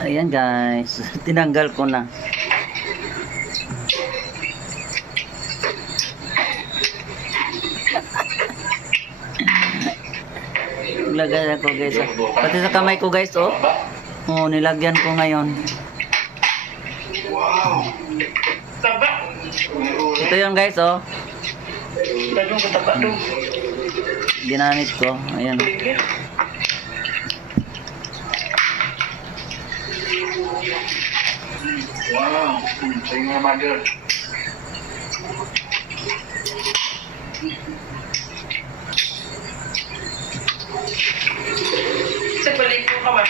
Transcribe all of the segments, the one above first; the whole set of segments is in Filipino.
Ayan guys, tinanggal ko na. Lagay ako guys. Pati sa kamay ko guys, oh. Oh, nilagyan ko ngayon. Wow. Taba. Ito yun guys, oh. Dadong kataba dong. Ginamit ko. Ayan. Wow. Sa inyo mother. Sa balik ko ka ba?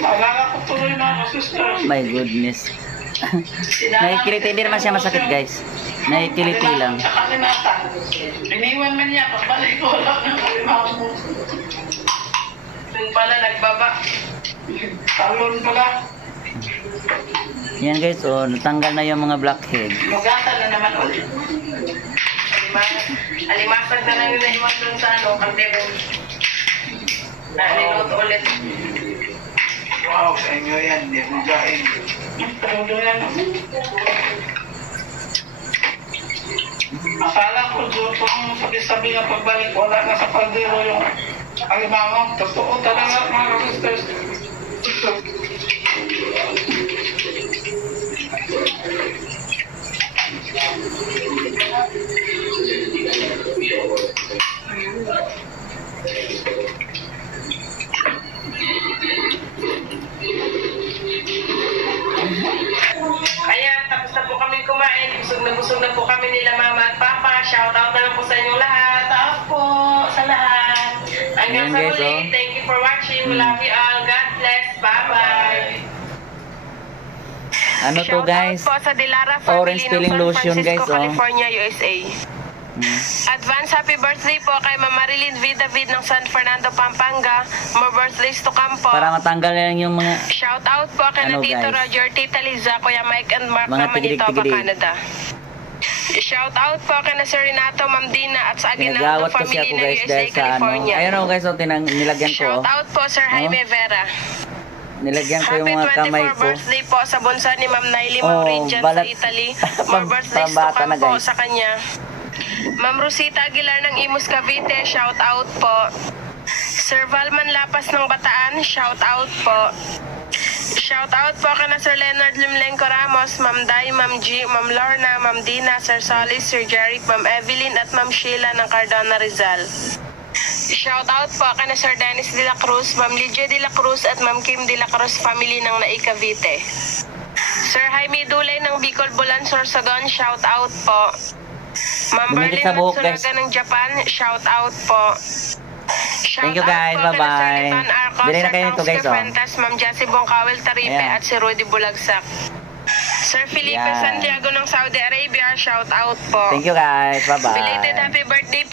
Alala ko tuloy na ako, sister. My goodness. Nakikiliti, hindi naman siya masakit guys. Nakikiliti lang. Sa kalimata. Iniwan man niya, pagbalik ko lang ng kalimata mo. Doon pala nagbaba. Talon pala. Yan guys, oh. Natanggal na yung mga blackhead. Mugatan na naman ulit. Alimasag na lang yung naiwan doon sa ano, kaldero. Na niluto ulit. Wow, sa inyo yan. Hindi mo kain. Todo yan. Akala ko doon kung sabi-sabi na pagbalik, wala na sa kaldero yung alimango. Totoo talaga mga sisters. Ayan, tapos na po kami kumain. Busog na po kami nila mama at papa. Shout out na lang po sa inyong lahat. Taos po sa lahat. Hanggang Ayan, sa guys, muli. oh. Thank you for watching. We love you all. God bless. Bye-bye. Ano to guys? Shout out po sa Dilara family Orange peeling ng San lotion, Francisco, guys, oh. California, USA. Advance happy birthday po kay Mama Marilyn V. David ng San Fernando, Pampanga. More birthdays to come po. Para matanggal lang yung mga Shout out po kay Ano, Tito guys? Roger, Tita Liza, Kuya Mike and Mark Mga ng Manitoba, tigidig-tigidig. Canada. Shout out po kay Sir Renato, Ma'am Dina at sa Aguinaldo nagawat kasi family ako ng guys USA, dahil sa ano. California. Ayun oh guys, oh, nilagyan ko. Shout Oh. out po Sir Jaime Vera. Nilagyan ko yung Happy mga kamay 24 ko. birthday po sa bunso ni Ma'am Naily Oh, Mauritian balat. sa Italy. More birthdays to Pambata come na, po guys. sa kanya. Ma'am Rosita Aguilar ng Imus Cavite, shout out po. Sir Valman Lapas ng Bataan, shout out po. Shout out po kana Sir Leonard Limlenco Ramos, Ma'am Day, Ma'am G, Ma'am Lorna, Ma'am Dina, Sir Solis, Sir Jeric, Ma'am Evelyn at Ma'am Sheila ng Cardona Rizal. Shout out po kana Sir Dennis de la Cruz, Ma'am Lydia de la Cruz at Ma'am Kim de la Cruz family ng Nai Cavite. Sir Jaime Dulay ng Bicol Bulan, Sorsogon, shout out po. Ma'am Dumikit Berlin sa buhok, guys. Matsuraga ng Japan, shout out po. Thank you, guys. Bye-bye. Bili na kayo nito, guys, oh. Ma'am Jessie Bongkawel Taripe Ayan. at si Rudy Bulagsak. Sir Felipe Ayan. Santiago ng Saudi Arabia, shout out po. Thank you guys. Bye-bye. Belated happy birthday